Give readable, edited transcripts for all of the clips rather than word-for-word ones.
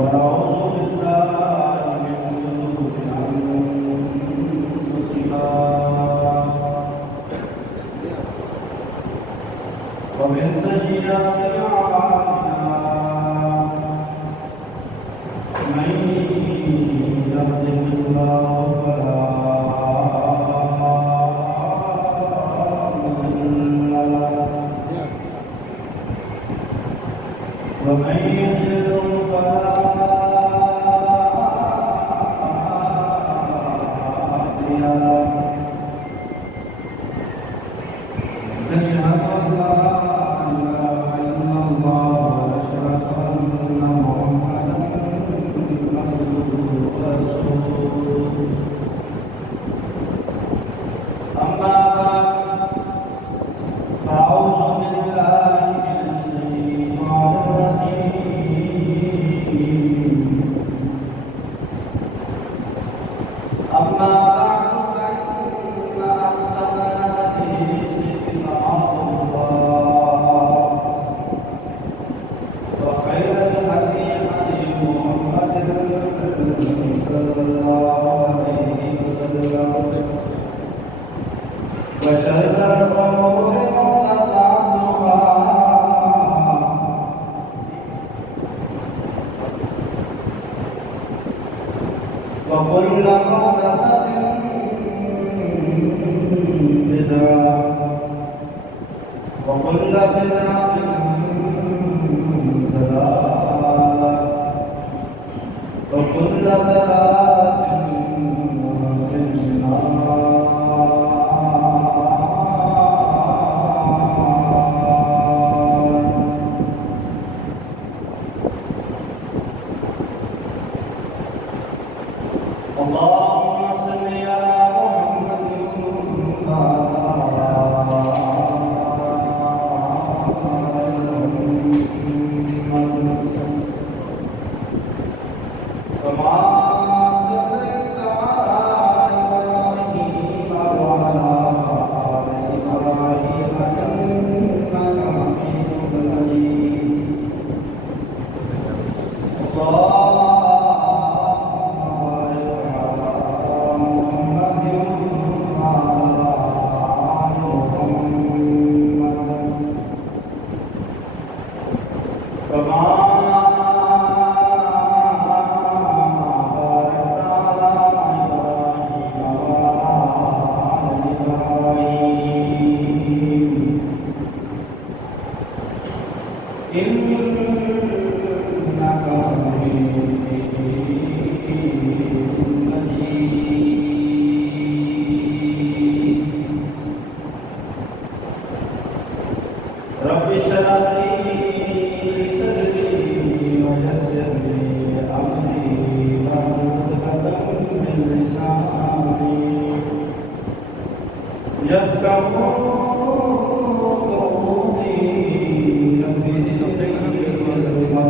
ونعوذ بالله من شرور أنفسنا ومن سيئات أعمالنا من يهده الله فلا مضل له ومن يضلل فلا هادي له نشهد أن لا إله إلا الله ونشهد أن محمدا عبده ورسوله أما بعد فأعوذ بالله من الشيطان الرجيم أما بعد فإن أحسن الحديث كتاب الله وخير الهدي هدي محمد صلى الله عليه وسلم وشر الأمور محدثاتها وكل محدثة بدعة وكل بدعة ضلالة وكل ضلالة في النار. اللهم صل على محمد كما صليت على إبراهيم وعلى آل إبراهيم إنك حميد مجيد. رب اشرح لي صدري ويسر لي أمري واحلل عقدة من لساني يفقهوا قولي. رب زدني علما.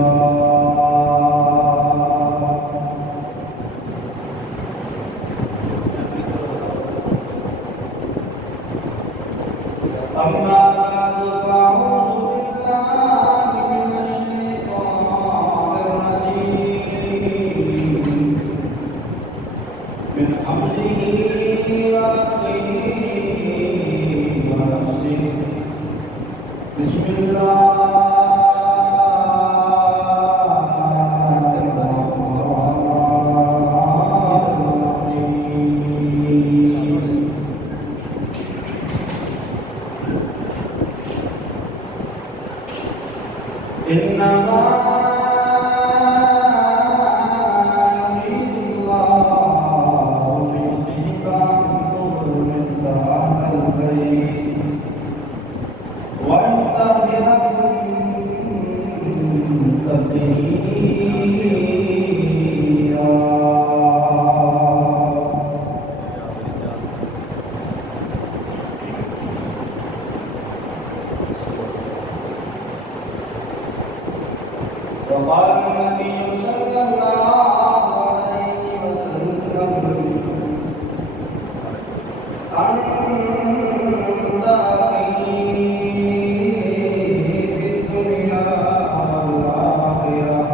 أما بعد فأعوذ بالله من الشيطان الرجيم من حمده ونفخه ونفسه. بسم الله إنما يريد الله ليذهب عنكم الرجس أهل البيت ويطهركم تطهيرا. وقال النبي صلى الله عليه وسلم أنت أخي في الدنيا والآخرة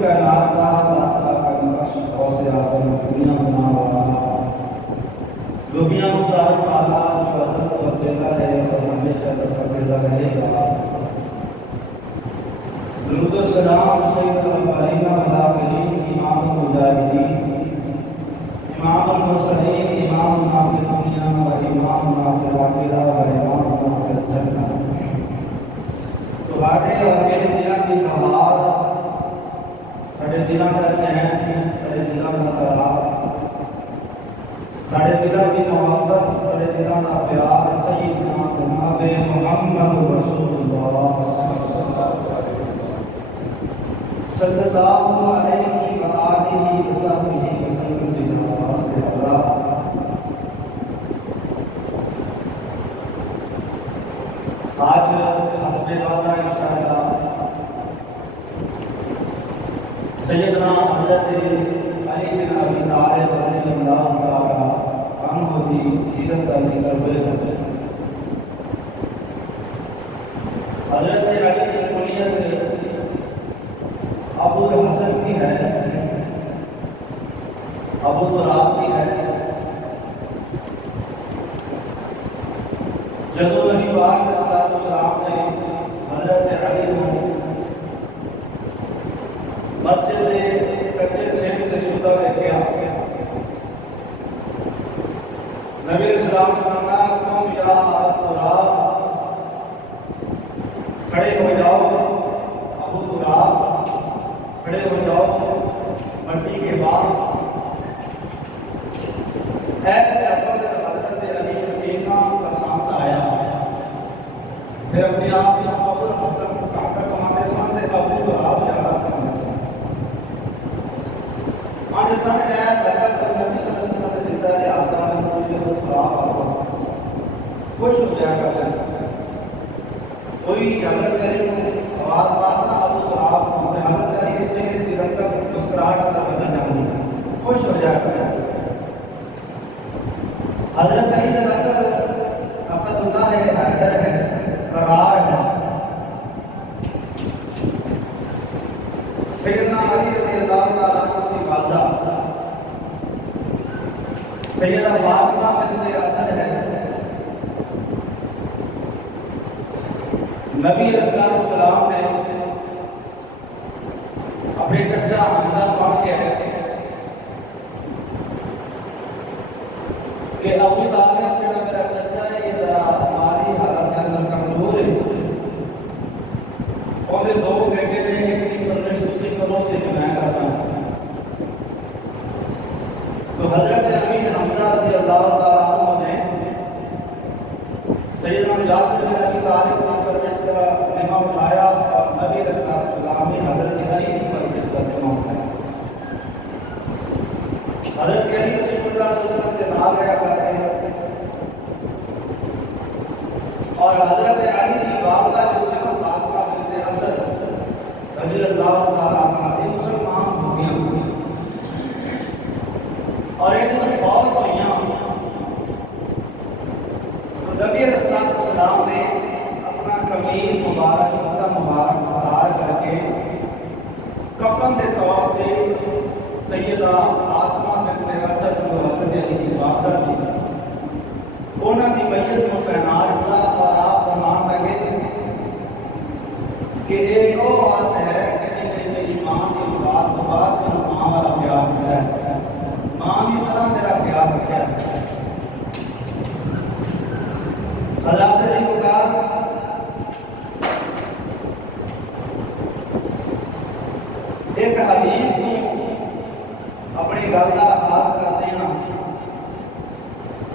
کائنات کا داتا کا نقش غوث اعظم دنیا بنا والا دنیا مدار والا جو حضرت کو دیتا ہے اور ہمیشہ تک دیتا رہے گا. درود و سلام سید البارین علی امام المجاہدین امام المرسلین امام النافذین و امام نافذ العقیدہ و امام نافذ الجنہ. تواڈے اور میرے دلوں کی بہار ساڈے دلوں کا چین ساڈے دلوں کا قرار ساڈے دلوں کی محبت ساڈے دلوں کا پیار سیدنا جناب محمد رسول اللہ صلی اللہ علیہ وآلہ وصحبہ وسلم کی جناب حضرات. آج حسب وعدہ انشاءاللہ سیدنا حضرت علی بن ابی طالب رضی اللہ تعالی عنہ کی سیرت کا ذکر ہوئے گا. حضرت علی کی کنیت ابو الحسن کی ہے, ابو تراب کی ہے. جدو نبی پاک صلی اللہ علیہ وسلم نے حضرت علی کو مسجد کے کچے سین سے سوتا رکھا, نبی علیہ السلام نے فرمایا تم یا ابو تراب کھڑے ہو جاؤ, ابو تراب کھڑے ہو جاؤ. مٹی کے بعد حضرت علی مدینہ کا سامنا آیا. پھر اپنے آپ ابو الحسن کہاں کمانے سامنے ابو تراب زیادہ کمانے سامنے آنے سامنے آیا. لگا تو نبی صلی اللہ علیہ وسلم نے دیتا ہے آتا ہے مجھے ابو تراب خوش ہو جایا کرتے. کوئی حضرت علی کو آواز مارنا ابو تراب حضرت علی کے چہرے کی رنگت مسکراہٹ اندر بدل جاتی, خوش ہو جایا کرتے. حضرت علی کا لقب اسد اللہ ہے, حیدر ہے, قرار ہے. سیدنا علی رضی اللہ تعالیٰ عنہ کی والدہ سیدہ فاطمہ بنت اسد ہے. نبی علیہ السلام نے اپنے چچا حمزہ پاک کے ہے کہ ابو طالب جو میرا چچا ہے یہ ذرا ہماری حالت کے اندر کمزور ہے, اور دو بیٹے نے ایک کی پرورش دوسری کروں کہ میں کرتا ہوں. تو حضرت امیر حمزہ رضی اللہ تعالیٰ عنہ نے سیدنا جعفر بن ابی طالب کی پرورش کا ذمہ اٹھایا اور نبی علیہ السلام نے حضرت علی کی پرورش کا ذمہ اٹھایا. حضرت علی رسول اللہ صلی اللہ علیہ وسلم کے نام رہا کرتے ہیں اور حضرت علی کی والدہ جو سیدہ فاطمہ بنت اسد رضی اللہ تعالیٰ عنہ یہ مسلمان ہوئیں سی اور ایک دن فوت ہوئیاں. نبی علیہ السلام نے اپنا قمیض مبارک کپڑا مبارک فرار کر کے کفن کے طور پہ سیدہ فاطمہ بنت اسد جو حضرت علی کی والدہ سی انہوں کی میت کو پہنا دیا اور آپ فرمان لگے کہ ایک وہ عورت ہے کہ جنہیں میری ماں کی وفات کے بعد میرا ماں والا پیار ملا ہے, ماں کی طرح میرا پیار رکھا ہے. حضرت علی کو کہا ایک حدیث کو اپنی گل کا آغاز کرتے ہیں.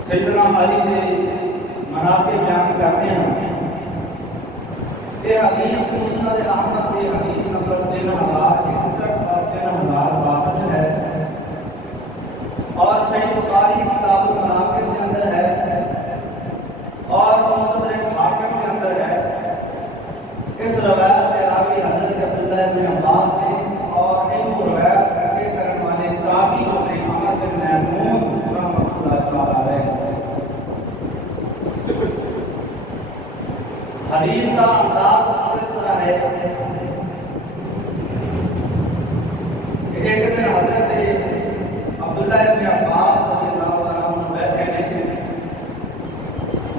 سیدنا علی نے مناقب بیان کرتے ہیں. یہ حدیث مسند احمد کی حدیث نمبر 3061 اور 3062 ہے اور صحیح بخاری کتاب المناقب کے اندر ہے اور مستدرک حاکم کے اندر ہے. اس روایت کے راوی حضرت عبداللہ بن عباس نے اور ان کو روایت کرنے والے تابعی جو ہیں عمر بن میمون رحمۃ اللہ تعالی علیہ. حدیث کا انداز اس طرح ہے عبداللہ ابن عباس رضی اللہ عنہ بیٹھے ہیں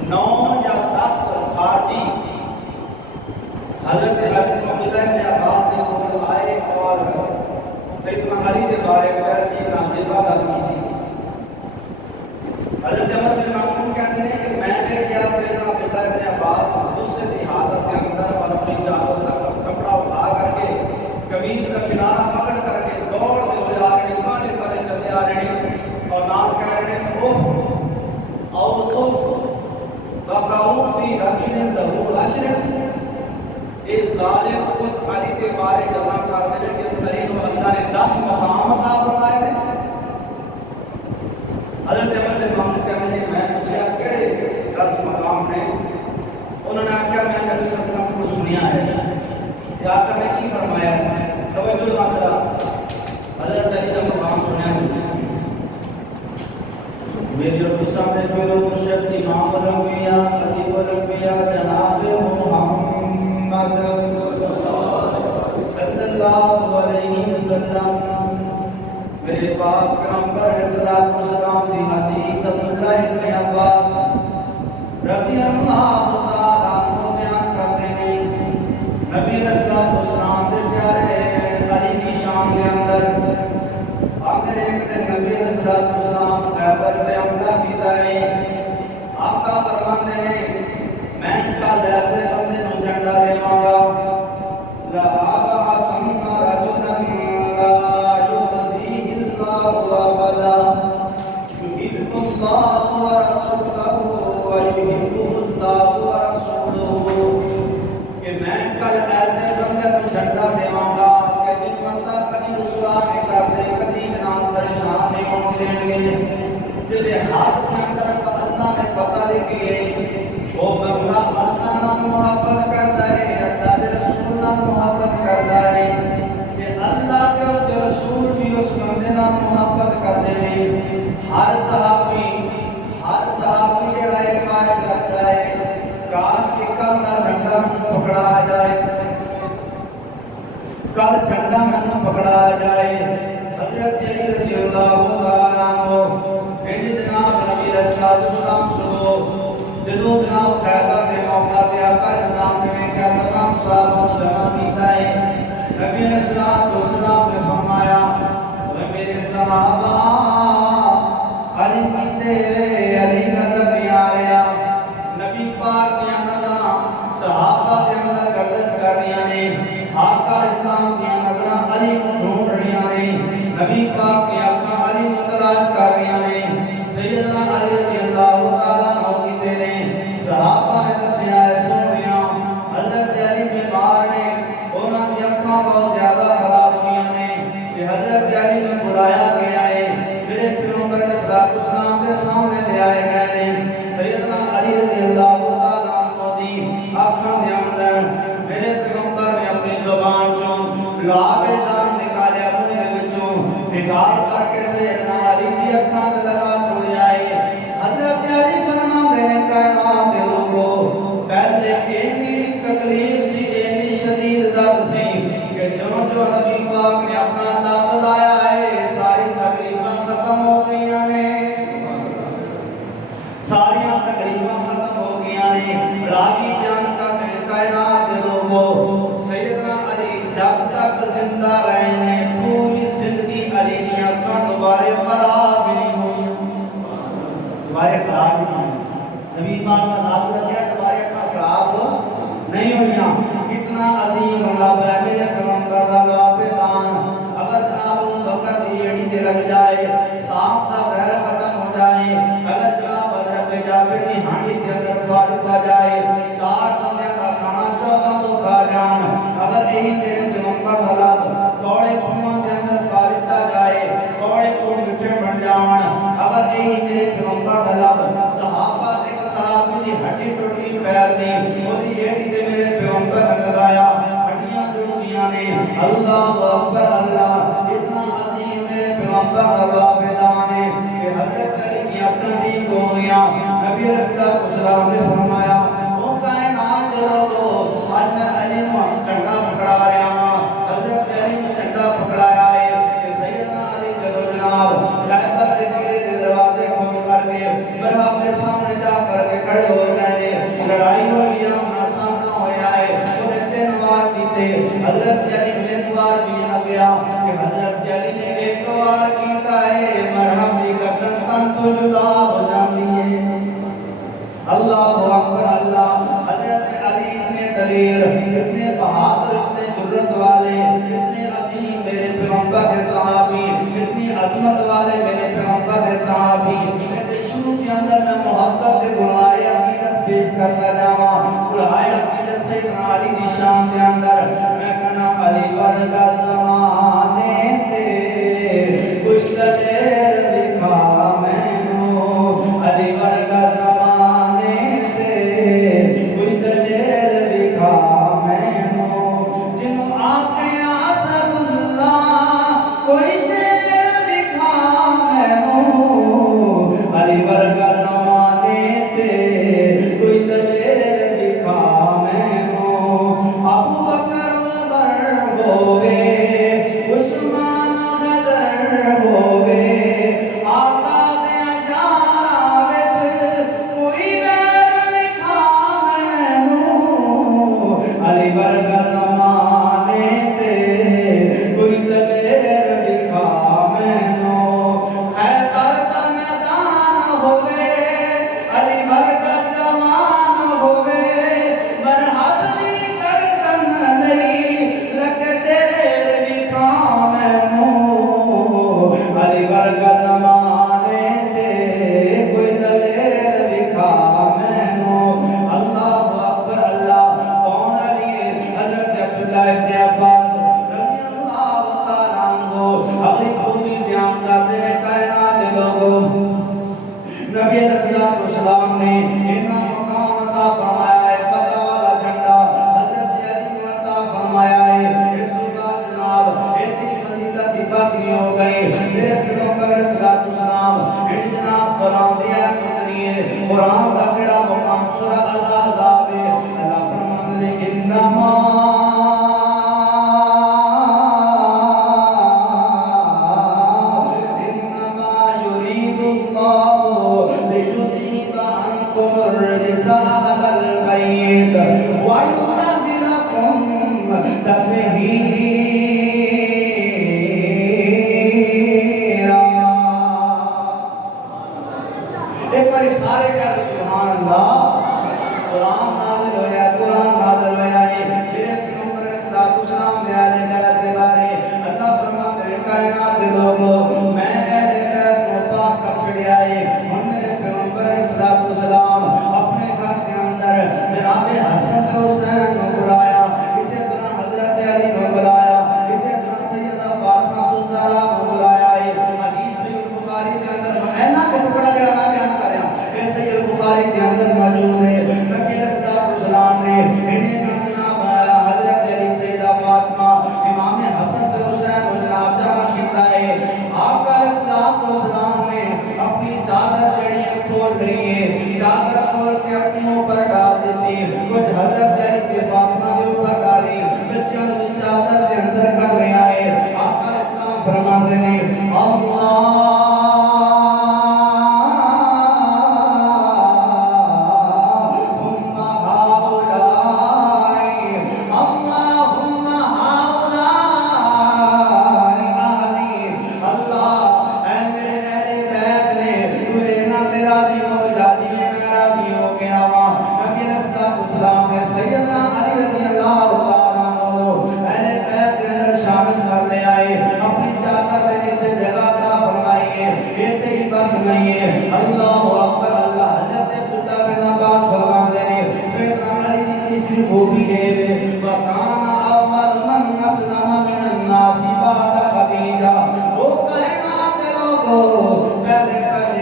9 یا 10 خارجی حضرت عبداللہ ابن عباس کے مطلب آئے اور سیدنا علی کے بارے میں ایسی نازیبہ گل کی تھی۔ حضرت عمر بن معمون کہتے ہیں کہ میں نے کیا سیدنا عبداللہ ابن عباس اس سے حالت کے اندر اور اپنی چادر تک کپڑا اٹھا کر کے قمیض کا کنارہ پکڑ کر کے دوڑتے ہوئے آ رہے ہیں، کانے کانے چلے آ رہے ہیں اور نام کہہ رہے ہیں اوف او توف وقعو فی رجل له اشرف۔ اس ظالم اس علی کے بارے گلاں کر دے جس علی کو اللہ نے 10 مقام عطا فرمائے تھے۔ حضرت عمر بن معمون کہتے ہیں میں پوچھا کہڑے 10 مقام نے؟ انہوں نے کہا میں نبی صلی اللہ علیہ وسلم کو سنیا ہے کہ آقا نے کی فرمایا ہے، توجہ نہ ذرا حضرت علی کا مقام سنیا ہے۔ میری اور سامنے کوئی مرشد امام الانبیاء خطیب الانبیاء جناب محمد صلی اللہ علیہ وسلم میرے پاک پیغمبر علیہ السلام کی حدیث عبداللہ ابن عباس رضی اللہ تعالیٰ عنہ بیان کرتے ہیں نبی علیہ السلام کے پیارے علی کی شان کے اندر آخر ایک دن نبی علیہ السلام خیبر میں عملہ کیتا ہے۔ آقا فرماتے ہیں میں کل ایسے بندے نو جھنڈا دیواں گا لا آبا سمسا رجلا لا یخزیہ اللہ ابدا یحب اللہ ورسولہ ویحبہ اللہ ورسولہ کہ میں کل ایسے بندے نو جھنڈا دیواں گا کہ جن بندہ کدی رسوا نہیں کرتے کدی جناب پریشان نہیں ہون دین گے جدے ہاتھ کے اندر اللہ نے پتہ لکھی ہے وہ بندہ اللہ نال محبت کرتا ہے اللہ کے رسول نال محبت کرتا ہے کہ اللہ کے اس کے رسول بھی اس بندے نال محبت کرتے ہیں۔ ہر صحابی جڑا یہ خواہش رکھتا ہے کاش کہ کل دا جھنڈا میں پکڑا جائے، کل جھنڈا میں پکڑا جائے۔ حضرت علی رضی اللہ تعالیٰ عنہ جناب نبی علیہ السلام سنو جدو جناب خیبر کے موقع تے آقا اسلام نے کیا تمام صحابہ کو جمع کیتا ہے۔ نبی علیہ السلام نے فرمایا اے میرے صحابہ علی کیتے علی نظر نہیں آ رہا۔ نبی پاک کی نظراں صحابہ کے اندر گردش کر رہی ہیں، آقا اسلام کی نظراں علی کو ڈھونڈ رہی ہیں، نبی پاک کی آنکھاں علی کو تلاش کر رہی ہیں۔ سیدنا علی رضی اللہ تعالیٰ عنہ کیتے نے صحابہ نے دسیا ہے سنیا حضرت علی بیمار نے انہاں دی اکھاں بہت زیادہ خراب ہوئی نے کہ حضرت علی نے بلایا گیا ہے، میرے پیغمبر علیہ السلام کے سامنے لے آئے گئے ہیں۔ سیدنا علی رضی اللہ تعالیٰ عنہ دی اکھاں دے اندر میرے پیغمبر نے اپنی زبان چوں لعاب دان نکالیا، منہ دے وچوں نکال کر کے سیدنا علی دی اکھاں تے لگا چھوڑیا ہے۔ حضرت علی فرماندے نے کائنات دے لوگوں پہلے اتنی تکلیف سی اتنی شدید درد سی کہ جو نبی پاک نے اپنا لفظ لایا ہے ساری تکلیفاں ختم ہو گئیاں نے، ساری تکلیفاں ختم ہو گئیاں نے۔ راوی بیان کرتے ہیں کائنات دے لوگوں سیدنا علی جب تک زندہ رہے نے پوری زندگی علی کی اکھاں دوبارہ خراب نہیں ہوئی، دوبارہ خراب نہیں ہوئی۔ نبی پاک کا نام لگیا دوبارہ اکھاں خراب نہیں ہوئیاں۔ کتنا عظیم رب ہے میرے پیغمبر دا لعاب دان، اگر جناب بکر دی ایڑی تے لگ جائے سانس دا زہر ختم ہو جائے، اگر جناب حضرت جابر دی ہانڈی دے اندر پا دتا جائے 4 بندیاں کا کھانا 1400 کھا جان، اگر یہی تیرے پیغمبر دا لفظ کوڑے کنواں دے اندر پا دتا جائے کوڑے کوڑ مٹھے بن جان، اگر یہی تیرے پیغمبر دا لفظ صحابہ ایک صحابی دی ہڈی ٹوٹ گئی پیر دی اودی ایڑی تے میرے پیغمبر نے لگایا ہڈیاں جڑ گئیاں نے۔ اللہ اکبر اللہ، اتنا عظیم میرے پیغمبر دا لعاب دان ہے کہ حضرت علی کی اکھاں ٹھیک ہو گئیاں۔ نبی علیہ السلام نے فرمایا او کائنات دے لوگوں آج میں علی نو جھنڈا پکڑا رہا ہاں، حضرت علی نے جھنڈا پکڑایا ہے کہ سیدنا علی جدو جناب خیبر دلیر، اتنے بہادر، اتنے جرت والے، اتنے عظیم میرے پیغمبر کے صحابی، اتنی عظمت والے میرے پیغمبر کے صحابی. شروع کے اندر میں محبت کے گلائے عقیدت پیش کرتا جاواں. گلائے عقیدت سیدنا علی دی شان کے اندر میں کہنا علی ورگا زمانے تے کوئی دلیر دکھا مینوں، علی ورگا زمانے تے کوئی دلیر دکھا مینوں، جنوں آکھے اسد اللہ کوئی شیر دکھا مینوں، علی ورگا زمانے تے کوئی دلیر دکھا مینوں. ابو بکر عمر ہووے، عثمان حیدر ہووے، آقا دیاں یاراں وچ کوئی غیر دکھا مینوں، علی ورگا زمانے تے کوئی دلیر دکھا مینوں. خیبر دا میدان ہووے، علی ورگا جوان ہووے، مرحب دی گردن نہیں لگے دیر دکھا مینوں، علی ورگا زمانے تے کوئی دلیر دکھا مینوں. اللہ اکبر اللہ. کون علی ہے؟ حضرت عبداللہ ابن عباس رضی اللہ تعالیٰ عنہ اپنی خوبی بیان کرتے ہیں. کائنات کے لوگوں، نبی علیہ الصلوۃ والسلام نے اتنا مقام عطا فرمایا ہے، فتح والا جھنڈا حضرت علی نے عطا فرمایا ہے. اس کے بعد جناب اتنی فضیلت کی بسی ہو گئی. میرے پیغمبر علیہ الصلوۃ والسلام ان جناب قرآن دیا کتنی ہے، قرآن کا بڑا مقام سورہ الاحزاب ہے. اللہ فرماتے ہیں انما يريد الله ليذهب عنكم الرجس أهل البيت ويطهركم تطهيرا. ایک بار سارے کہہ سبحان اللہ. قرآن نازل ہویا، قرآن نازل ہویا ہے. میرے پیغمبر علیہ الصلوۃ والسلام نے اہل بیت کے بارے اللہ فرماتے ہیں کائنات کے لوگوں، میں اہل بیت کو پاک کر چھڑیا ہے. ہن میرے پیغمبر علیہ الصلوۃ والسلام اپنے گھر کے اندر جناب حسن تے حسین کو بلایا، اسی طرح حضرت علی کو بلایا، اسی طرح سیدہ فاطمہ الزہرا کو بلایا ہے. حدیث صحیح البخاری کے اندر اینا کا ٹکڑا جڑا میں بیان کر رہا ہوں یہ صحیح البخاری کے اندر موجود ہے. نبی علیہ الصلوۃ والسلام نے انہیں جناب حضرت علی، سیدہ فاطمہ، امام حسن تے حسین کو جناب جمع کیتا ہے. آپ علیہ الصلوۃ والسلام نے اپنی چادر جڑی ہے کھول رہی ہے، چادر کھول کے اپنے اوپر ڈال دیتی، کچھ حضرت علی تے فاطمہ کے اوپر ڈالی، بچیاں کو چادر کے اندر کر لیا ہے. آپ علیہ السلام فرماتے ہیں اللہ اللہ اکبر اللہ. حضرت عبداللہ بن عباس فرماتے ہیں سیدنا علی کی تیسری خوبی ہے وَكَانَ أَوَّلُ مَنْ أَسْلَمَ مِنَ النَّاسِ بَعْدَ خَدِیجَہ. وہ کائنات کے لوگوں پہلے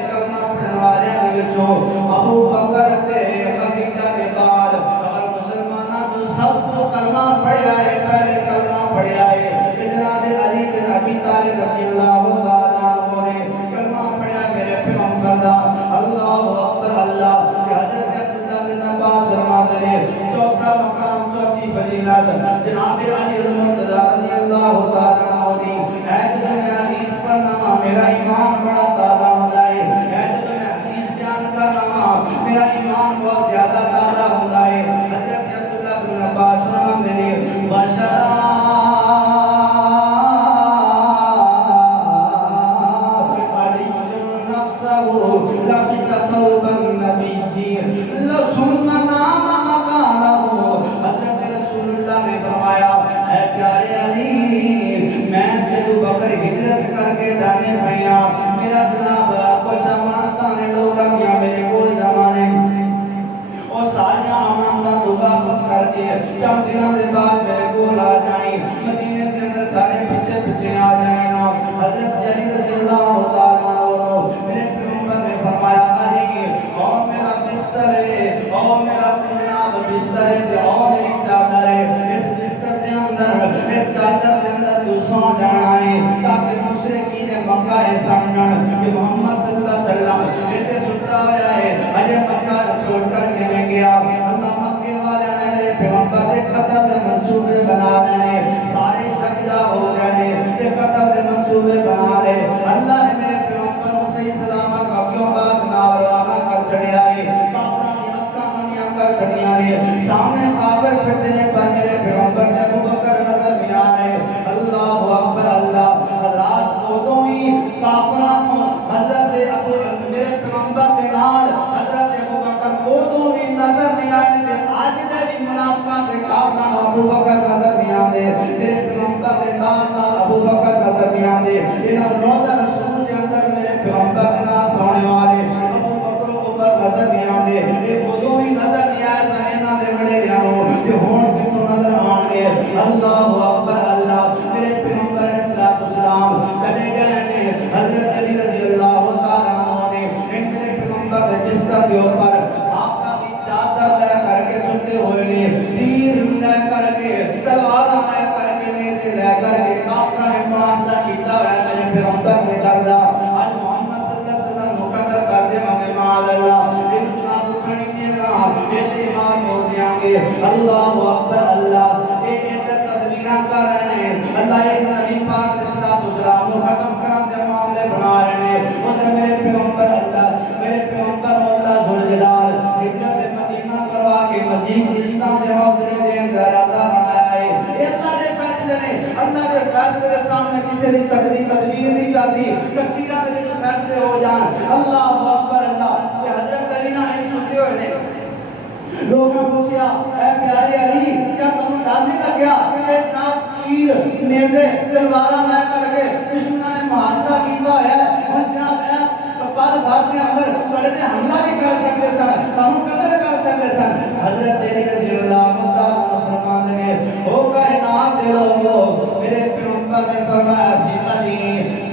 کلمہ پڑھنے والے کے وچوں ابو بکر تے خدیجہ کے بعد اگر مسلمانوں جو سب سے کلمہ پڑھیا ہے، پہلے کلمہ پڑھیا ہے کہ جناب علی بن ابی طالب رضی اللہ تعالیٰ عنہ نے کلمہ پڑھیا میرے پیغمبر دا. اللہ اکبر اللہ. کہ حضرت عبداللہ بن عباس فرماتے ہیں چوتھا مقام، چوتھی فضیلت جناب علی المرتضی رضی اللہ تعالیٰ عنہ دی. اے جب میں حدیث پڑھنا میرا ایمان بڑا تازہ ہو جائے، اے جب میں حدیث بیان کرنا میرا ایمان بہت زیادہ تازہ ہو جائے. حضرت عبداللہ بن عباس فرماتے ہیں بشرا لبس ثوب النبی ثم نام مکانہ. حضرت جانا ہے تاکہ مشرکین مکہ سامنے کہ محمد صلی اللہ علیہ وسلم اتنے سٹا ہوا ہے اجے مکہ چھوڑ کر کے نہیں گیا اللہ مکے والے نے میرے پیغمبر کے قتل کے منصوبے بنا رہے ہیں سارے تکجا ہو گئے ہیں یہ قتل کے منصوبے بنا رہے اللہ نے میرے پیغمبر کو صحیح سلامت مکیوں بات ناروانہ کر چھڑیا ہے کافران کی مکہ منیاں کر چھڑیا ہے سامنے کافر پھٹنے پر میرے پیغمبر نے ابو بکر نظر میں آ رہے اللہ اکبر اللہ حضرات دو ہی کافران حضرت ابو میرے پیغمبر کے نال حضرت ابو بکر دو ہی نظر نہیں آئے تھے آج دے بھی منافقان کے کافران ابو بکر نظر نہیں آتے میرے پیغمبر کے نال ابو بکر نظر نہیں آتے انہوں روزہ رسول کے اندر میرے پیغمبر کے نال سونے والے ابو بکر و عمر نظر نہیں آتے یہ دو ہی نظر نہیں آئے سہینا دے بڑے رہو یہ ہون کتوں نظر آنگے اللہ اکبر اللہ میرے پیغمبر علیہ السلام چلے گئے ہیں حضرت علی رضی اللہ تعالیٰ عنہ نے ان میرے پیغمبر کے بستر کے اوپر آپ کا کی چادر لے کر کے سنتے ہوئے نے تیر لے کر کے تلوار لے کر کے نیزے لے کر کے کافرہ محاصرہ کیتا ہے میرے پیغمبر نے کردہ آج محمد صلی اللہ علیہ وسلم مقدر کر دے مگے مال اللہ ان جناب کھڑی دینا یہ ایمان ہو دیاں گے اللہ اکبر اللہ ایک ادھر تدبیران کر رہے ہیں اللہ ایک نبی پاک صلی اللہ علیہ وسلم کو ختم کرم دے معاملے بنا رہے ہیں ادھر میرے پیغمبر اللہ میرے پیغمبر اللہ ذوالجلال ہجرت مدینہ کروا کے مزید اسلام دے حوصلے دے ارادہ بنایا ہے یہ اللہ دے فیصلے نے اللہ دے فیصلے دے سامنے کسی دی تدبیر نہیں چاہتی تقدیرات دے جو فیصلے ہو جان اللہ اکبر اللہ یہ حضرت علی نہ ان سنتے ہوئے نے لوگوں پوچھیا اے پیارے علی کیا تمہیں ڈر نہیں لگ گیا کہ جناب تیر نیزے تلوارہ لے کر کے دشمنوں نے محاصرہ کیتا ہے اور جناب اے کپال بھار کے اندر بڑے نے حملہ بھی کر سکتے سن ہم قتل کر سکتے سن حضرت رضی اللہ تعالیٰ فرماتے ہیں او کائنات دے لوگو میرے پیغمبر نے فرمایا سی علی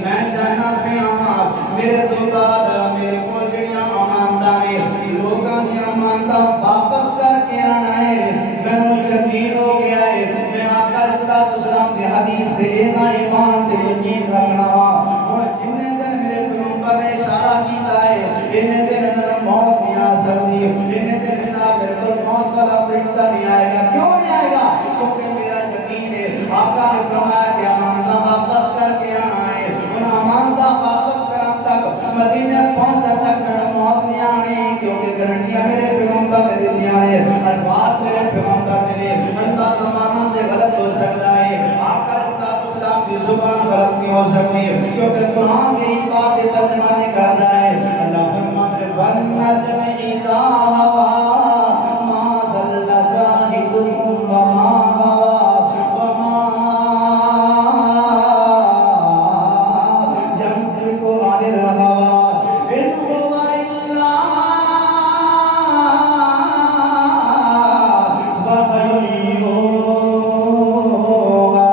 میں جانا پیا میرے دو داد میرے کو جڑیاں امانتاں نے لوگاں دی امانتاں واپس کر کے آنا ہے میں یقین ہو گیا ہے میں آقا صلی اللہ علیہ وسلم کی حدیث سے اینا ایمان تے یقین رکھنا اور جننے دن میرے پیغمبر نے اشارہ کیتا ہے انہیں دن میرا موت نہیں آ سکتی انہیں دن جناب میرے کو موت والا فرشتہ نہیں آئے گا کیوں نہیں آئے گا کیونکہ میرا یقین ہے آقا نے فرمایا کہ امانتہ واپس کر کے آنا ہے ان امانتہ واپس کران تک مدینے پہنچا تک میرا موت نہیں آنی کیونکہ گرنٹیاں میرے پیغمبر نے دنیا نے الفاظ میرے پیغمبر نے اللہ زمانہ سے غلط ہو سکتا ہے آقا صلی اللہ علیہ وسلم کی زبان غلط نہیں ہو سکتی کیونکہ قرآن کی بات ترجمہ نہیں کرتا ہے اللہ فرماتے ہیں وَالنَّجْمِ إِذَا هَوَىٰ مَا ضَلَّ صَاحِبُكُمْ وَمَا غَوَىٰ وَمَا يَنطِقُ عَنِ الْهَوَىٰ إِنْ هُوَ إِلَّا وَحْيٌ يُوحَىٰ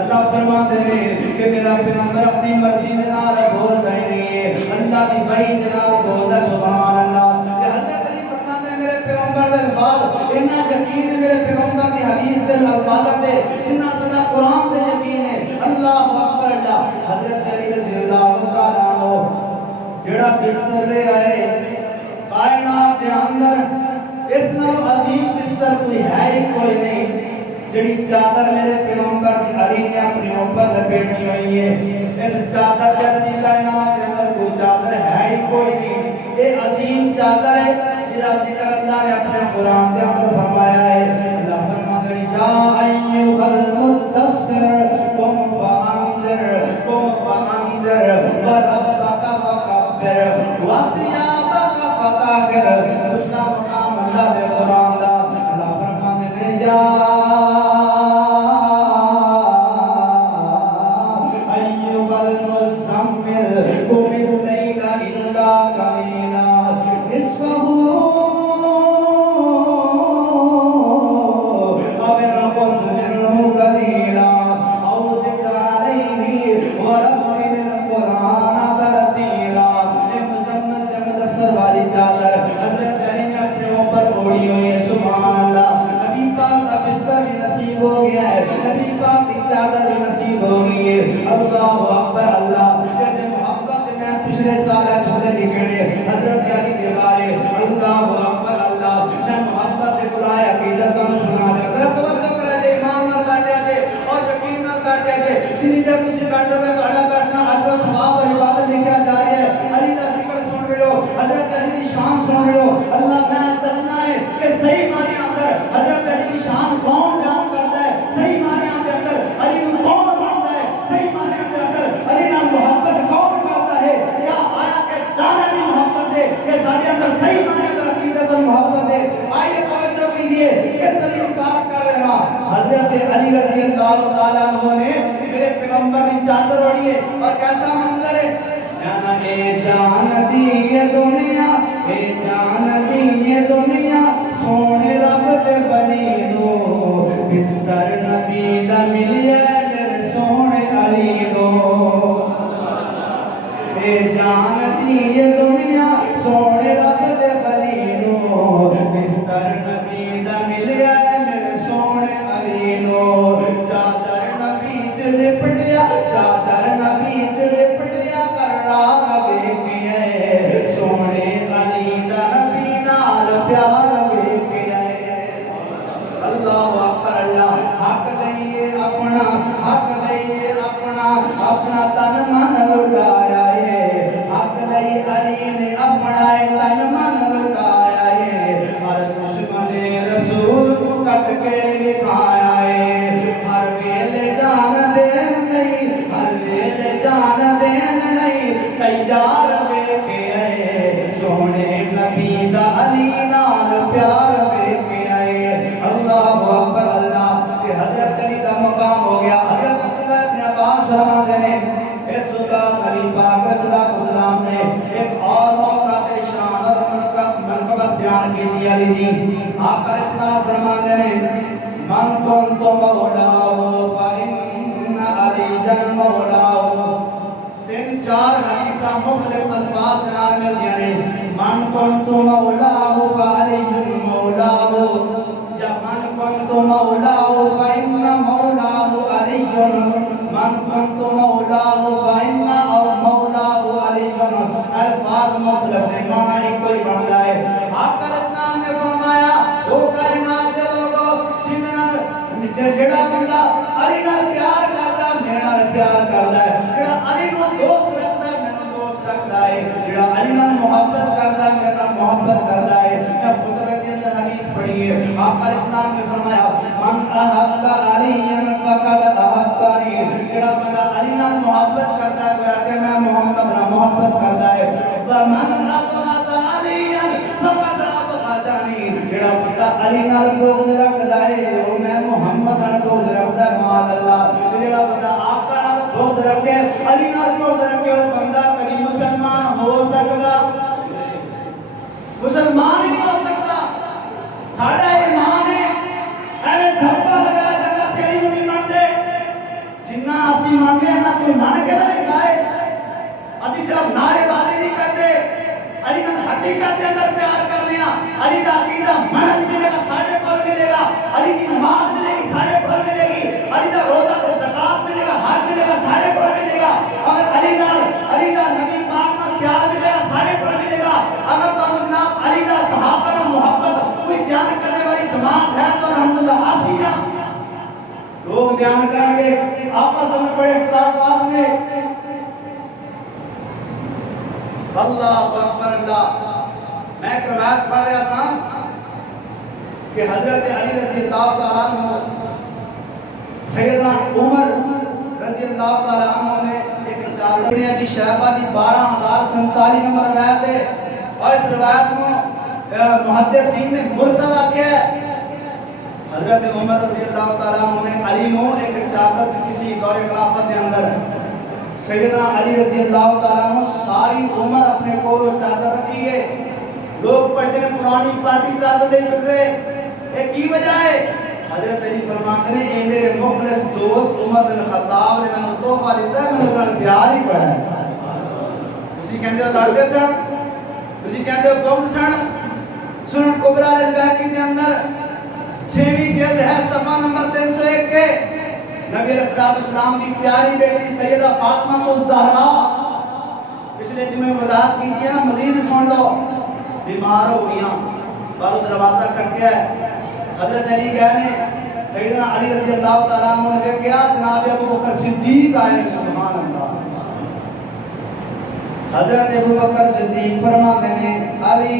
اللہ فرماتے ہیں کہ میرا پیغمبر اپنی مرضی دے نال بولتا ہی نہیں ہے اللہ کی وحی دے نال بولتا سبحان اللہ کہ حضرت علی فرماتے ہیں میرے پیغمبر دے الفاظ اتنا یقین ہے میرے پیغمبر کی حدیث دے الفاظ دے اتنا سدا قرآن دے یقین ہے اللہ اکبر اللہ حضرت علی رضی اللہ تعالیٰ عنہ جڑا بستر لے آئے کائنات دے اندر اس نال عظیم بستر کوئی ہے ہی کوئی نہیں جڑی چادر میرے پیغمبر کی علی نے اپنے اوپر لپیٹی ہوئی ہے اس چادر جیسی کائنات کے اندر کوئی چادر ہے ہی کوئی نہیں یہ عظیم چادر ہے جس ذکر اللہ نے اپنے قرآن کے اندر فرمایا ہے اللہ فرماتا ہے یا ایھا المدثر قم فانذر وربک فکبر وثیابک فطہر دوسرا مقام اللہ دے قرآن دا اللہ فرماتے ہیں یا حضرت علی نے اپنے اوپر اوڑی ہوئی ہے حضرت علی رضی اللہ تعالیٰ عنہ نے میرے پیغمبر کی چادر اوڑھی ہے اور کیسا منظر ہے، اے جان دی یہ دنیا، اے جان دی یہ دنیا سونے رب دے بلی نو بستر نبی دا ملیا میرے سونے علی نو، اے جان دی یہ دنیا سونے رب دے بلی نو بستر نبی دا ملیا میرے سونے علی نو، چادر نبی چ لپٹیا، چادر نبی چ لپٹیا کرنا ویکھئے سونے علی دا نبی نال پیار ویکھئے، اللہ اکبر اللہ، حق لئیے اپنا، حق لئیے اپنا، اپنا تن من لٹایا ہے، حق لئی علی نے اپنا تن من لٹایا ہے، ہر دشمن رسول کو کٹ کے دکھایا ہے، ہر ویلے جان دین نہیں، ہر ویلے جان دین نہیں، تیار ویکھے آئے سونے نبی دا علی نال پیار ویکھے آئے، اللہ اکبر اللہ، کہ حضرت علی دا مقام ہو گیا۔ حضرت عبداللہ ابن عباس فرماتے ہیں اس صبح نبی پاک صلی اللہ علیہ وسلم نے ایک اور موقع تے شان اور منقبت بیان کی دی علی دی، آپ علیہ السلام فرماتے ہیں من کنت مولاہ فإن علیٰ مولاہ، تین چار حدیثہ مختلف الفاظ جناب مل جانے، من کنت مولاہ فعلیٰ مولاہ، یا من کنت مولاہ فإن مولاہ علیٰ، من کنت مولاہ فإن مولاہ علیٰ، الفاظ مختلف ہیں، معنی ایک کوئی بن جائے۔ آپ کا اسلام نے فرمایا وہ کائنات دے لوگوں جڑا بندہ علی نال پیار کرتا ہے میرے نال پیار کرتا ہے، جڑا علی نو دوست رکھتا ہے میرے نال دوست رکھتا ہے، جڑا علی نال محبت کرتا ہے میرے نال محبت کرتا ہے۔ میں خطبے کے اندر حدیث پڑھی ہے، آپ علیہ السلام نے فرمایا من احب علی فقد احبنی، جڑا بندہ علی نال محبت کرتا ہے گویا کہ میں محمد نال محبت کرتا ہے، ومن ابغض علی فقد ابغضنی، جڑا بندہ علی نال بغض رکھتا ہے وہ میں محمد نال بغض رکھتا ہے، معاذ اللہ، جڑا بندہ آقا نال بغض رکھے علی نال بغض رکھے وہ بندہ کبھی مسلمان ہو سکتا؟ مسلمان ہی نہیں ہو سکتا۔ ساڈا ایمان ہے ایویں دھبا لگا جگہ سے علی نہیں منتے، جنہ اسی منتے ہیں نہ کوئی من کے نہ دکھائے، اسی صرف نعرے بازی نہیں کرتے، علی نال حقیقت کے اندر پیار کر رہے ہیں، علی دا عقیدہ منہج ملے گا ساڈے کول ملے گا، علی کی نماز ملے گی ساڈے کول ملے گی، علی دا روزہ تے زکات ملے گا حج ملے گا ساڈے کول ملے گا، اگر علی دا نبی پاک نال پیار ملے گا ساڈے کول ملے گا، اگر تانوں جناب علی دا صحابہ نال محبت کوئی بیان کرنے والی جماعت ہے تو الحمدللہ اسی ہیں، لوگ بیان کریں گے آپس میں بڑے اختلافات میں، اللہ اکبر اللہ۔ میں ایک روایت پڑھ رہا سا کہ حضرت علی رضی اللہ تعالیٰ عنہ سیدنا عمر رضی اللہ تعالیٰ عنہ نے ایک چادر نے ابھی شہبہ جی 12,047 نمبر روایت ہے، اور اس روایت کو محدثین نے مرسل کیا ہے۔ حضرت عمر رضی اللہ تعالیٰ عنہ نے علی نو ایک چادر کسی دور خلافت کے اندر، سیدنا علی رضی اللہ تعالیٰ عنہ ساری عمر اپنے کولو چادر رکھی ہے، لوگ پڑھتے ہیں پرانی پارٹی چادر دے پھرتے، یہ کی وجہ ہے؟ حضرت علی فرماتے ہیں اے میرے مخلص دوست عمر بن خطاب نے میں نے تحفہ دیتا ہے، میں نے انہوں پیار ہی پڑھا ہے، اسی کہندے ہو لڑتے سن، اسی کہندے ہو بغض سن۔ سنن کبریٰ البیہقی کے اندر 6ویں جلد ہے صفحہ نمبر 301 کے، نبی علیہ السلام کی پیاری بیٹی سیدہ فاطمہ الزہراء، پچھلے جمعے وضاحت کی تھی نا، مزید سن لو، بیمار ہو گئیاں، بارو دروازہ کھٹکیا ہے، حضرت علی کہنے سیدنا علی رضی اللہ تعالیٰ عنہ نے کیا جناب ابو بکر صدیق آئے، سبحان اللہ، حضرت ابو بکر صدیق فرماتے ہیں علی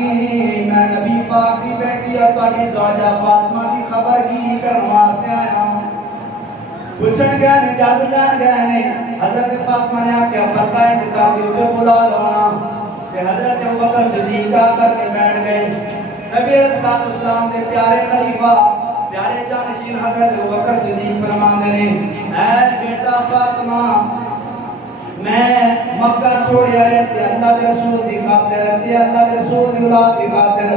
میں نبی پاک کی بیٹی اور تاری زوجہ فاطمہ کی خبر گیری کرنے واسطے آیا ہوں، پوچھن گئے نے اجازت لین گئے نے، حضرت فاطمہ نے آکیا پردہ انتقال کے اوپر بلا لانا، کہ حضرت ابو بکر صدیق آ کر کے بیٹھ گئے، نبی علیہ السلام کے پیارے خلیفہ پیارے جانشین حضرت ابوبکر صدیق فرماندے نے اے بیٹا فاطمہ میں مکہ چھوڑیا ہے تے اللہ دے رسول دی خاطر تے اللہ دے رسول دی اولاد دی خاطر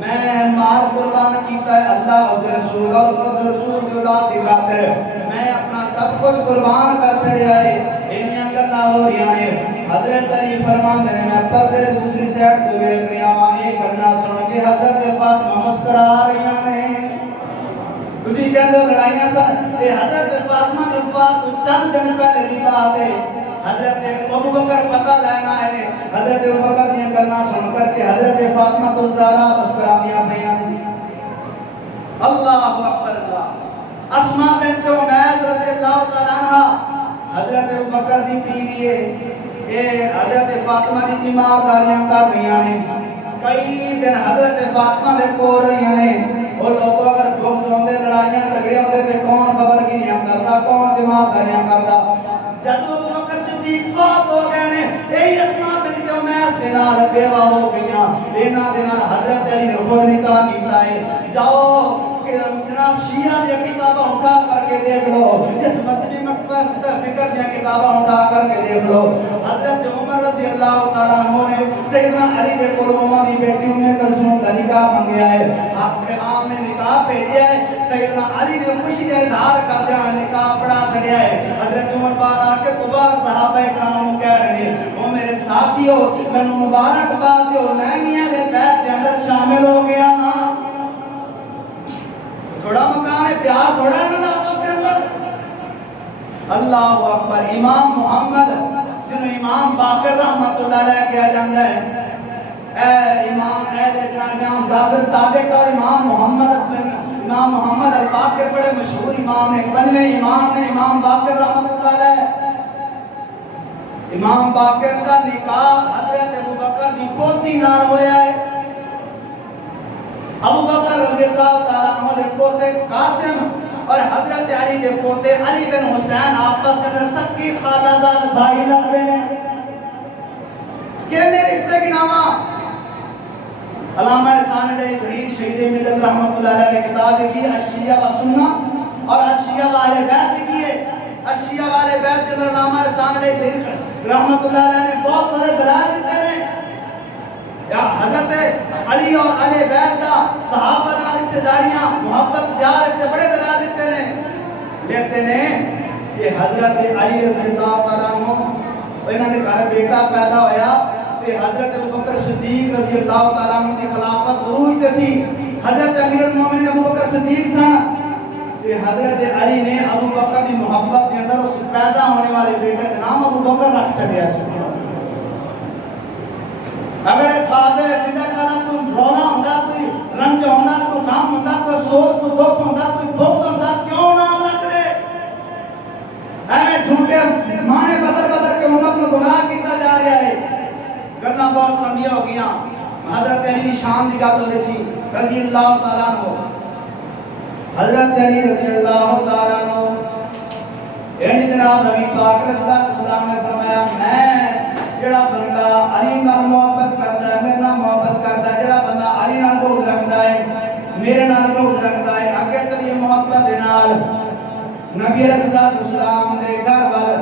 میں مال قربان کیتا ہے اللہ اور رسول اور رسول دی اولاد دی خاطر میں اپنا سب کچھ قربان کر چھڑیا ہے انہاں گلاں ہو رہیاں نے حضرت علی فرماندے نے میں پردے دوسری سائیڈ تو ویکھ رہا ہاں یہ گلاں سن کے حضرت فاطمہ مسکرا رہیاں نے اسی کے اندر لڑائیاں سن تے حضرت فاطمہ دی وفات تو چند دن پہلے دی بات ہے حضرت ابوبکر پتہ لینا ہے حضرت ابوبکر دیا گلاں سن کر کے حضرت فاطمہ تو زہرا مسکراندیاں پیاں اللہ اکبر اللہ اسماء بنت عمیس رضی اللہ تعالی عنہا حضرت ابوبکر دی بیوی ہے اے حضرت فاطمہ دی تیمارداریاں کر رہی ہیں کئی دن حضرت فاطمہ دے کول رہی ہیں وہ لوگ اگر بغض ہوندے لڑائیاں جھگڑے ہوندے تے کون خبر گیریاں کردا کون تیمارداریاں کردا جب ابوبکر صدیق فوت ہو گئے نے یہی اسماء بنت عمیس دے نال بیوہ ہو گئیاں انہاں دے نال حضرت علی نے خود نکاح کیتا ہے جاؤ جناب شیعہ دی کتاباں اٹھا کر کے دیکھ لو جس مذہبی مکتب فکر دی کتاباں اٹھا کر کے دیکھ لو حضرت عمر رضی اللہ تعالیٰ عنہ نے سیدنا علی دے کولوں دی بیٹی ام کلثوم دا نکاح منگیا ہے حق امام نے نکاح بھیجیا ہے سیدنا علی نے خوشی کا اظہار کر دیا نکاح پڑھا چھڑیا ہے حضرت عمر بار آ کے کبار صحابہ کرام کہہ رہے ہیں او میرے ساتھیو مینوں مبارکباد دیو میں میاں دے بیت دے اندر شامل ہو گیا ہاں تھوڑا مقام ہے پیار تھوڑا ہے نا آپس کے اندر اللہ اکبر امام محمد جنہوں امام باقر رحمت اللہ علیہ کیا جاندہ ہے اے امام امام جعفر صادق اور امام محمد الباقر بڑے مشہور امام نے پنجویں امام نے امام باقر رحمت اللہ علیہ امام باقر کا نکاح حضرت ابوبکر دی پوتی نال ہویا ہے ابوبکر رضی اللہ تعالیٰ عنہ دے پوتے قاسم اور حضرت علی دے پوتے علی بن حسین آپس کے اندر سکی خالہ زاد بھائی لگتے ہیں کہنے رشتے کی نامہ علامہ احسان علیہ ظہیر شہید ملت رحمت اللہ علیہ نے کتاب لکھی الشیعہ و سنہ اور الشیعہ والے بیت لکھی ہے الشیعہ والے بیت کے اندر علامہ احسان علیہ ظہیر رحمت اللہ علیہ نے بہت سارے دلائل دیتے ہیں حضرت علی اور علی بیت دا صحابہ دا رشتہ داریاں محبت پیار اس سے بڑے دلائل دیتے ہیں لکھتے ہیں کہ حضرت علی رضی اللہ تعالیٰ عنہ انہوں نے کہا بیٹا پیدا ہویا کہ حضرت ابوبکر صدیق رضی اللہ تعالیٰ عنہ کی خلافت ضرور تسی حضرت امیر المومنین ابوبکر صدیق سن کہ حضرت علی نے ابوبکر کی محبت کے اندر اس پیدا ہونے والے بیٹے کا نام ابوبکر رکھ چھڑیا سبحان اگر ایک بات ہے فدہ کارا کوئی رونا ہوندہ کوئی رنج ہوندہ کوئی غم ہوندہ کوئی افسوس کوئی دکھ ہوندہ کوئی بغض ہوندہ کیوں نام رکھ دے اے جھوٹے مانے بدر کے امت میں گناہ کیتا جا رہا ہے کرنا بہت لمبی ہو گیا حضرت علی شان دی گل ہو رہی سی رضی اللہ تعالیٰ عنہ حضرت علی رضی اللہ تعالیٰ عنہ یعنی جناب نبی پاک رسول اللہ نے فرمایا میں جڑا بندہ علی نال محبت کرتا ہے میرے نال محبت کرتا ہے جڑا بندہ علی نال بغض رکھتا ہے میرے نال بغض رکھتا ہے اگے چلیے محبت دے نال نبی علیہ السلام دے گھر وال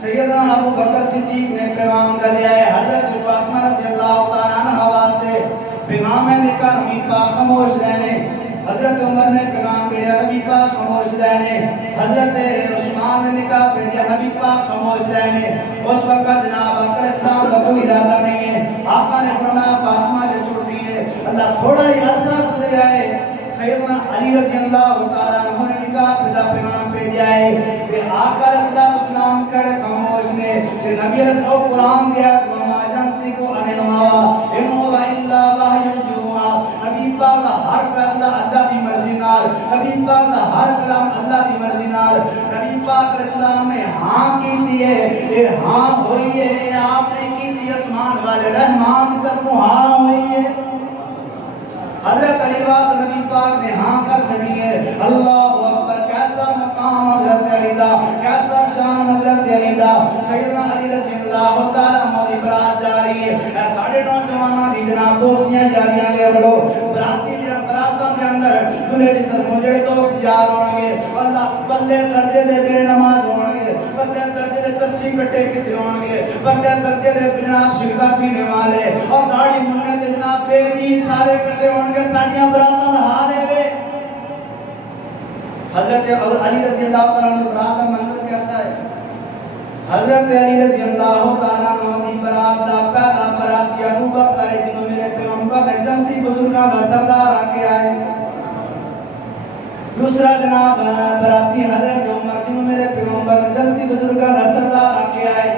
سیدنا ابو بکر صدیق نے پیغام دلیا ہے حضرت فاطمہ رضی اللہ تعالی عنہا واسطے پیغام نکاح نبی پاک خاموش رہنے حضرت عمر نے پیغام بھیجا نبی پاک خاموش رہنے حضرت عثمان نے نکاح بھیجا نبی پاک خاموش رہنے اس وقت جناب اکر اسلام کا کوئی ارادہ نہیں ہے آقا نے فرمایا فاطمہ جو چھوٹی ہے اللہ تھوڑا ہی عرصہ گزرا ہے سیدنا علی رضی اللہ تعالیٰ عنہ نے نکاح بھیجا پیغام بھیجا ہے کہ آقا علیہ السلام کڑے خاموش نے کہ نبی علیہ السلام قرآن دیا وما ينطق عن الهوى ان هو الا وحی یوحى نبی پاک دا ہر فیصلہ اللہ دی مرضی نال نبی پاک دا ہر کلام اللہ دی مرضی نال نبی پاک علیہ السلام نے ہاں کیتی ہے اے ہاں ہوئی ہے اے آپ نے کیتی اسمان والے رحمان دی طرف ہاں ہوئی ہے حضرت علی واس نبی پاک نے ہاں کر چھڑی ہے اللہ اکبر کیسا مقام حضرت علی دا کیسا شان حضرت علی دا سیدنا علی رضی اللہ تعالیٰ عنہ برات جاری ہے اے ساڑھے نوجوانہ دی جناب دوستیاں جاریاں لے بڑھو براتی دیا براتاں دے اندر دلہے دی طرفوں جڑے دوست یار ہون گے اللہ بلے درجے دے بے نماز ہون گے بلے درجے دے چرسی کٹے کتے ہون گے بلے درجے دے جناب سگریٹ پینے والے اور داڑھی مننے تے جناب بے دین سارے کٹے ہون گے ساڈیاں براتاں دا حال ہے وے حضرت علی رضی اللہ تعالیٰ عنہ برات کا منظر کیسا ہے حضرت علی رضی اللہ تعالیٰ عنہ دی برات دا پہلا براتی ابو بکر ہے جنہوں میرے پیغمبر نے جنتی بزرگاں دا سردار آکے آئے دوسرا جناب براتی حضرت عمر جنہوں میرے پیغمبر نے جنتی بزرگاں دا سردار آکے آئے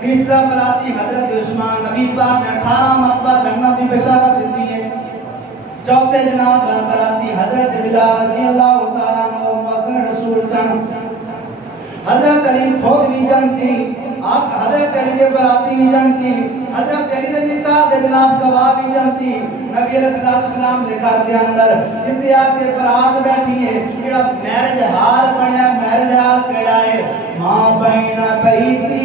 تیسرا براتی حضرت عثمان نبی پاک نے 18 مرتبہ جنت دی بشارت دیتی ہے چوتھے جناب براتی حضرت بلال رضی اللہ تعالیٰ عنہ مؤذن رسول سن حضرت علی خود بھی جنتی حضرت علی دے براتی بھی جنتی حضرت علی دے نکاح دے جناب گواہ بھی جنتی نبی علیہ السلام دے گھر دے اندر جتے آ کے برات بیٹھی ہے جڑا میرج حال بنیا میرج حال کیڑا ہے ماں بین بیتی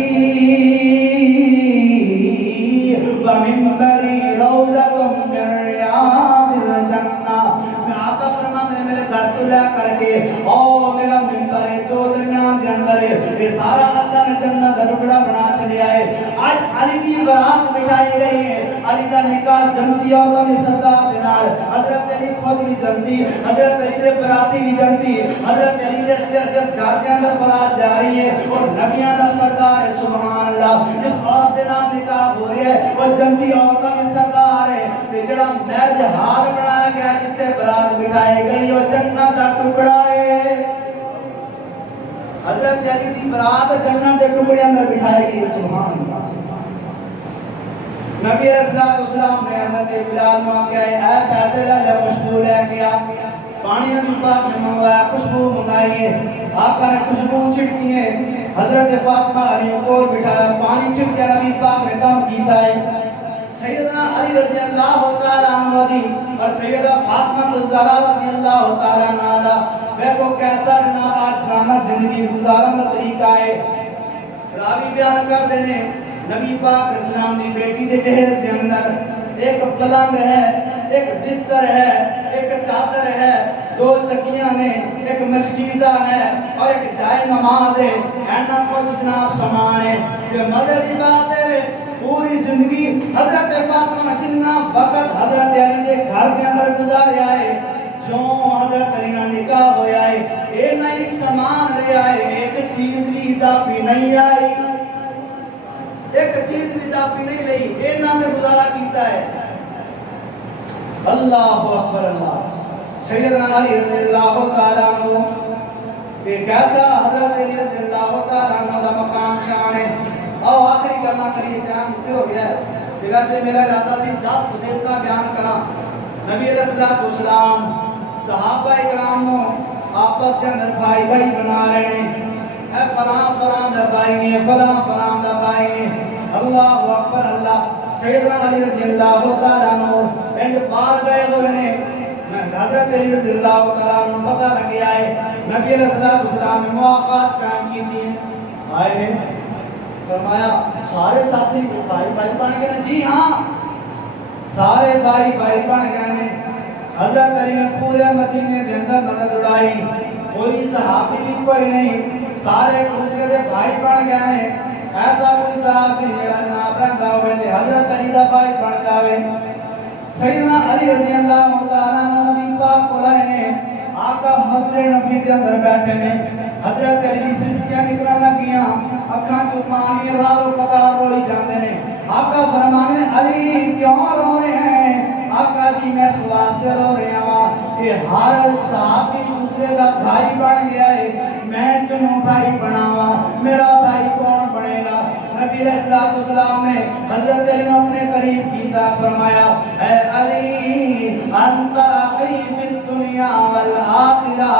و منبری روضۃ من ریاض الجنہ میں آقا فرماتے ہیں میرے گھر تو لے کر کے او میرا منبر ہے جو درمیان دے اندر ہے یہ سارا اللہ نے جنت کا ٹکڑا بنا چھڑیا ہے آج علی دی برات بٹھائی گئی ہے علی دا نکاح جنتی عورتوں نے سردار دے نال حضرت علی خود بھی جنتی حضرت علی دے براتی بھی جنتی حضرت علی دے جس گھر کے اندر برات جا رہی ہے اور نبیاں دا سردار ہے سبحان اللہ جس عورت دے نال نکاح ہو رہا ہے وہ جنتی عورتوں نے سردار ہے تے جڑا مرج حال بنایا گیا جتے برات بٹھائی گئی وہ جنت دا ٹکڑا ہے حضرت علی دی برات جنت دے ٹکڑے اندر بٹھائی گئی سبحان اللہ نبی علیہ السلام نے حضرت بلال نو کہا اے پیسے لے لے خوشبو لے کے آ پانی نبی پاک نے منگوایا خوشبو منگائی ہے آقا نے خوشبو چھڑکی ہے حضرت فاطمہ علی کو بٹھایا پانی چھڑکیا نبی پاک نے دم کیتا ہے سیدنا علی رضی اللہ تعالیٰ عنہ دی اور سیدہ فاطمہ الزہرا رضی اللہ تعالیٰ عنہ وہ کو کیسا جناب آج سامہ زندگی گزارن کا طریقہ ہے راوی بیان کر دینے نبی پاک اسلام دی بیٹی دے جہیز دے اندر ایک پلنگ ہے ایک بستر ہے ایک چادر ہے دو چکیاں نے ایک مشکیزہ ہے اور ایک جائے نماز ہے اینا کچھ جناب سامان ہے یہ مزے دی بات ہے پوری زندگی حضرت فاطمہ جنہ وقت حضرت علی دے گھر کے اندر گزاریا ہے جو حضرت علی کا نکاح ہویا ہے اے نئی سامان رہا ہے ایک چیز بھی اضافی نہیں آئی ایک چیز بھی اضافی نہیں لئی اے نہ نے گزارا کیتا ہے اللہ اکبر اللہ سیدنا علی رضی اللہ تعالیٰ عنہ کہ کیسا حضرت علی رضی اللہ تعالیٰ عنہ دا مقام شان ہے اور آخری کرنا کریے ٹائم ہوتے ہو گیا ہے کہ ویسے میرا ارادہ سی 10 فضیلتاں بیان کرا نبی علیہ السلام صحابہ اکرام نو آپس کے اندر بھائی بھائی بنا رہے ہیں اے فلاں فلاں دا بھائی ہیں فلاں فلاں دا بھائی ہیں اللہ اکبر اللہ سیدنا علی رضی اللہ تعالیٰ عنہ اینڈ پار گئے ہوئے ہیں حضرت علی رضی اللہ تعالیٰ عنہ پتہ لگیا ہے نبی علیہ السلام نے مواقعات قائم کی تھی آئے نے فرمایا سارے ساتھی بھائی بھائی بن گئے نا جی ہاں سارے بھائی بھائی بن گئے نے حضرت علی نے پورے مدینے کے اندر نظر دوڑائی کوئی صحابی بھی کوئی نہیں سارے ایک دوسرے کے بھائی بن گئے ہیں ایسا کوئی صحابی جڑا جناب رہندا ہوئے تے حضرت علی دا بھائی بن جاوے سیدنا علی رضی اللہ تعالیٰ عنہ نبی پاک کو لائے نے آقا مسجد نبی کے اندر بیٹھے نے حضرت علی سسکیاں نکلن لگیاں اکھاں چوں پانی رالو قطار روئی جاندے نے آقا فرمانے علی کیوں رو رہے ہیں آقا جی میں اس واسطے رو رہا ہوں کہ ہر صحابی دوسرے کا بھائی بن گیا ہے میں کیوں بھائی بناوا میرا بھائی کون بنے گا نبی علیہ السلام نے حضرت علی نے اپنے قریب کیتا فرمایا اے علی انت اخی فی الدنیا والآخرہ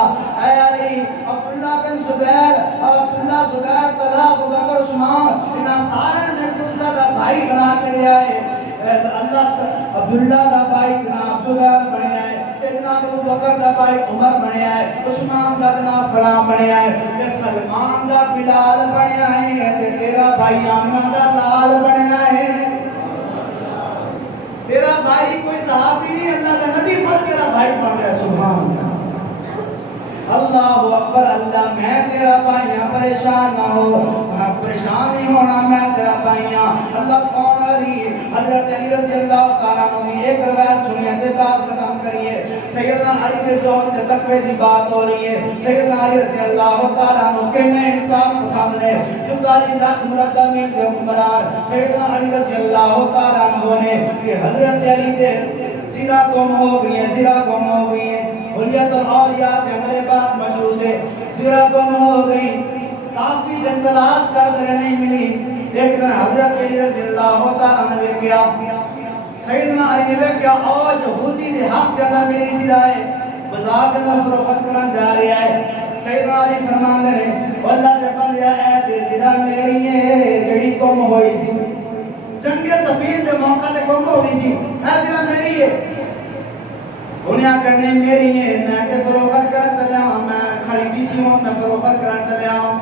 اے علی عبداللہ بن زبیر اور عبداللہ زبیر طلحہ ابو بکر عثمان انہاں سارے نے ایک دوسرے کا بھائی بنا چھڑیا ہے اللہ عبداللہ دا بھائی جناب زبیر بنیا ہے جناب ابو بکر دا بھائی عمر بنیا ہے عثمان دا جناب فلاں بنیا ہے کہ سلمان دا بلال بنیا ہے تے تیرا بھائی آمنہ دا لال بنیا ہے تیرا بھائی کوئی صحابی نہیں اللہ دا نبی خود میرا بھائی بن گیا سبحان تیرا بھائیاں پریشان نہ ہو پریشان نہیں ہونا میں تیرا بھائیاں اللہ کون علی حضرت علی رضی اللہ تعالیٰ عنہ ایک روایت سنیے تے بات ختم کریے سیدنا علی دے زہد تے تقوی دی بات ہو رہی ہے سیدنا علی رضی اللہ تعالیٰ عنہ کنے انصاف پسند نے 44 لاکھ مربع میل دے حکمران سیدنا علی رضی اللہ تعالیٰ عنہ نے کہ حضرت علی دے زیرہ گم ہو گئی ہیں زیرہ گم ہو گئی ہیں حلیت الاولیاء تے میرے بات موجود ہے زیرہ گم ہو گئی کافی دن تلاش کر در نہیں ملی ایک دن حضرت علی رضی اللہ تعالیٰ نے کیا سیدنا علی نے کیا اور یہودی دے حق کے اندر میری زیرہ ہے بازار کے اندر فروخت کرن جا رہا ہے سیدنا علی فرمان دے اللہ کے بندیا اے تے زیرہ میری ہے جڑی گم ہوئی سی جنگ صفین دے موقع تے گم ہوئی سی اے زیرہ میری ہے دنیا کہنے میری ہے میں کہ فروخت کرن چلے ہوں میں خریدی سی ہوں میں فروخت کرن چلے ہوں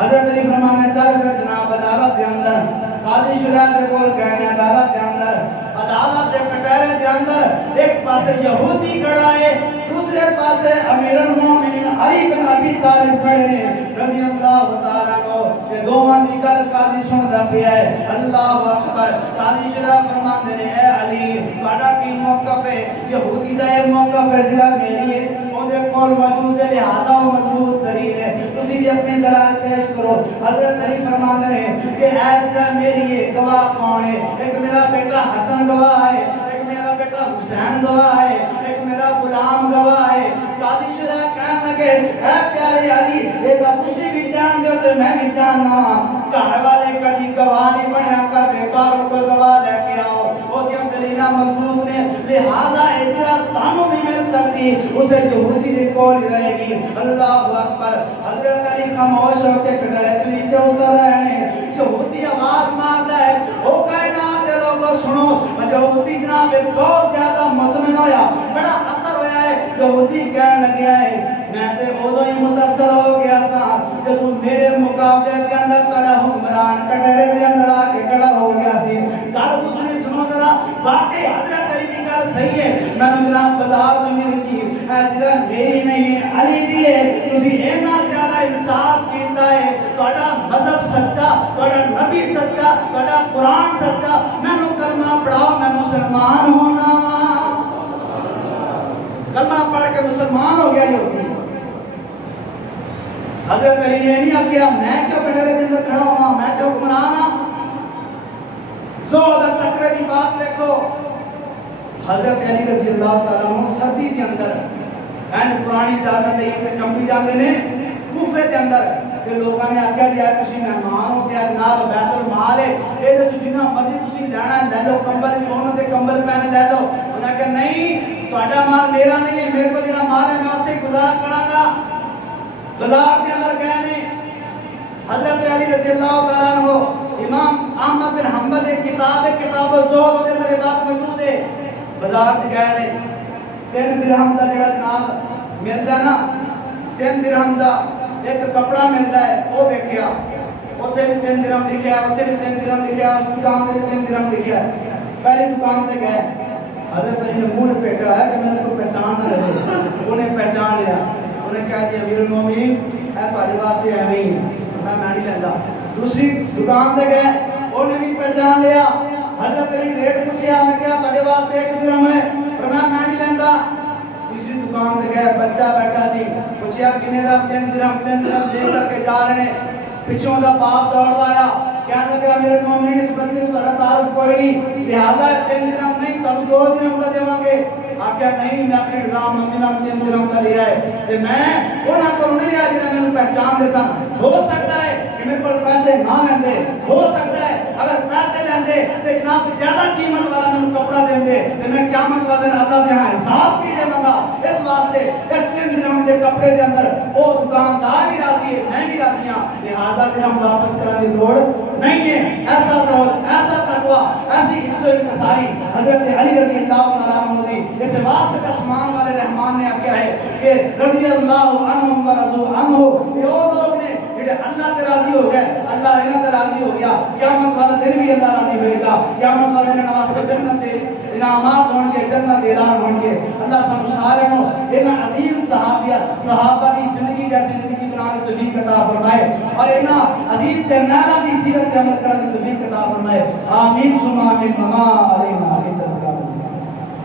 حضرت علی فرمانے چل کر جناب عدالت دے اندر قاضی شجاع دے کول گئے عدالت دے اندر عدالت دے کٹہرے دے اندر ایک پاسے یہودی کھڑا ہے دوسرے پاسے امیر المومنین علی بن ابی طالب کھڑے ہیں رضی اللہ تعالیٰ عنہ یہ دوواں دی گل قاضی سندا پیا ہے اللہ اکبر قاضی شجاع فرماندے نے اے علی تہاڈا کی موقف ہے یہودی دا یہ موقف ہے ذرا میری ہے اودے کول موجود ہے لہذا وہ مضبوط دلیل ہے تسی بھی اپنے دلائل پیش کرو حضرت علی فرماندے ہیں کہ اے ذرا میری ہے گواہ کون ہے ایک میرا بیٹا حسن گواہ ہے ایک میرا بیٹا حسین گواہ ہے ایک میرا غلام گواہ ہے قاضی شجاع کہنے لگے اے پیارے علی یہ تو تسی بھی جان دے تے میں بھی جاننا گھر والے کدی گواہ نہیں بنیا کر دے باہروں کوئی گواہ لے کے آؤ وہ دیاں دلیلاں مضبوط نے لہذا اجرا تانوں نہیں مل سکتی اسے یہودی دے کول رہے گی اللہ اکبر حضرت علی خاموش ہو کے کٹہرے تو نیچے اتر رہے ہیں یہودی آواز مارتا ہے او کائنات دے لوگوں سنو یہودی جناب بہت زیادہ مطمئن ہویا بڑا اثر ہویا ہے یہودی کہنے لگیا ہے میں تے اودوں ہی متاثر ہو گیا سا جب میرے مقابلے کے اندر تڑا حکمران کٹہرے دے اندر آ کے کھڑا ہو گیا سی گل دوسری سنو ذرا واقعی حضرت علی دی گل صحیح ہے میں نے جناب بازار جو ملی سی اے ذرا میری نہیں ہے علی دی ہے تسی اتنا زیادہ انصاف کیتا ہے تہاڈا مذہب سچا تہاڈا نبی سچا تہاڈا قرآن سچا مینوں کلمہ پڑھاؤ میں مسلمان ہونا وا کلمہ پڑھ کے مسلمان ہو گیا یہودی حضرت علی نے نہیں آکھیا میں کیوں کٹہرے دے اندر کھڑا ہوں میں تو حکمران ہاں زہد تقوی دی بات دیکھو حضرت علی رضی اللہ تعالیٰ عنہ سردی دے اندر این پرانی چادر دے تے کمبی جاندے نے کوفے دے اندر کہ لوگاں نے آکھیا جی تسی مہمان ہو تے جناب بیت المال ہے اے تے جنہ مرضی تسی لینا لے لو کمبل بھی انہاں دے کمبل پہن لے لو انہاں کہ نہیں تہاڈا مال میرا نہیں ہے میرے کو جڑا مال ہے میں اوتھے گزارا کراں گا بازار کے اندر گئے نے حضرت علی رضی اللہ تعالیٰ عنہ امام احمد بن حنبل ایک کتاب الزہد کے اندر بات موجود ہے بازار سے گئے نے 3 درہم دا جڑا جناب ملدا نا 3 درہم دا ایک کپڑا ملدا ہے وہ دیکھیا اوتھے بھی 3 درہم لکھیا ہے اوتھے بھی 3 درہم لکھیا ہے اس دکان تے 3 درہم لکھیا ہے پہلی دکان تے گئے حضرت علی نے منہ پیٹا ہے کہ میں نے کوئی پہچان نہ لے انہیں پہچان لیا انہیں کہا جی امیر المومنین اے تہاڈے واسطے ایویں ہی میں نہیں لینا دوسری دکان تے گئے انہیں بھی پہچان لیا حضرت علی ریٹ پوچھیا میں کہا تہاڈے واسطے 1 درہم ہے پر میں نہیں لینا تیسری دکان تے گئے بچہ بیٹھا سی پوچھیا کنے دا 3 درہم دے کر کے جا رہے ہیں پچھوں دا باپ دوڑ آیا کہنے لگا امیر المومنین اس بچے نے تہاڈا تعارف کوئی نہیں لہذا 3 درہم نہیں تانوں 2 درہم دا دیواں گے آکھیا نہیں میں اپنے نظام مندینا 3 درہم دا لیا ہے تے میں انہاں کولوں نہیں لیا جڑا مینوں پہچان دے سن ہو سکتا ہے کہ میرے کول پیسے نہ لیندے ہو سکتا ہے اگر پیسے لیندے تے جناب زیادہ قیمت والا مینوں کپڑا دیندے تے میں قیامت والے دن اللہ دے ہاں حساب کی دیواں گا اس واسطے اس 3 درہم دے کپڑے دے اندر او دکاندار بھی راضی ہے میں بھی راضی ہاں لہذا درہم واپس کرنے دی لوڑ نہیں ہے ایسا زہد ایسا تقوی ایسی عزت و انکساری حضرت علی رضی اللہ تعالیٰ عنہ دی اس واسطے آسمان والے رحمان نے کیا ہے کہ رضی اللہ عنہم و رضوا عنہ یہ وہ لوگ نے کہ اللہ تے راضی ہو گئے، اللہ انہاں تے راضی ہو گیا، قیامت والے دن بھی اللہ راضی ہوئے گا، قیامت والے دن واسطے جنت دے انعامات ہون گے، جنت دے اعلان ہون گے۔ اللہ سب سارے نو انہاں عظیم صحابہ دی زندگی جیسی زندگی بنانے کی توفیق عطا فرمائے، اور انہاں عظیم جرنیلاں دی سیرت عمل کرنے کی توفیق عطا فرمائے، آمین ثم آمین۔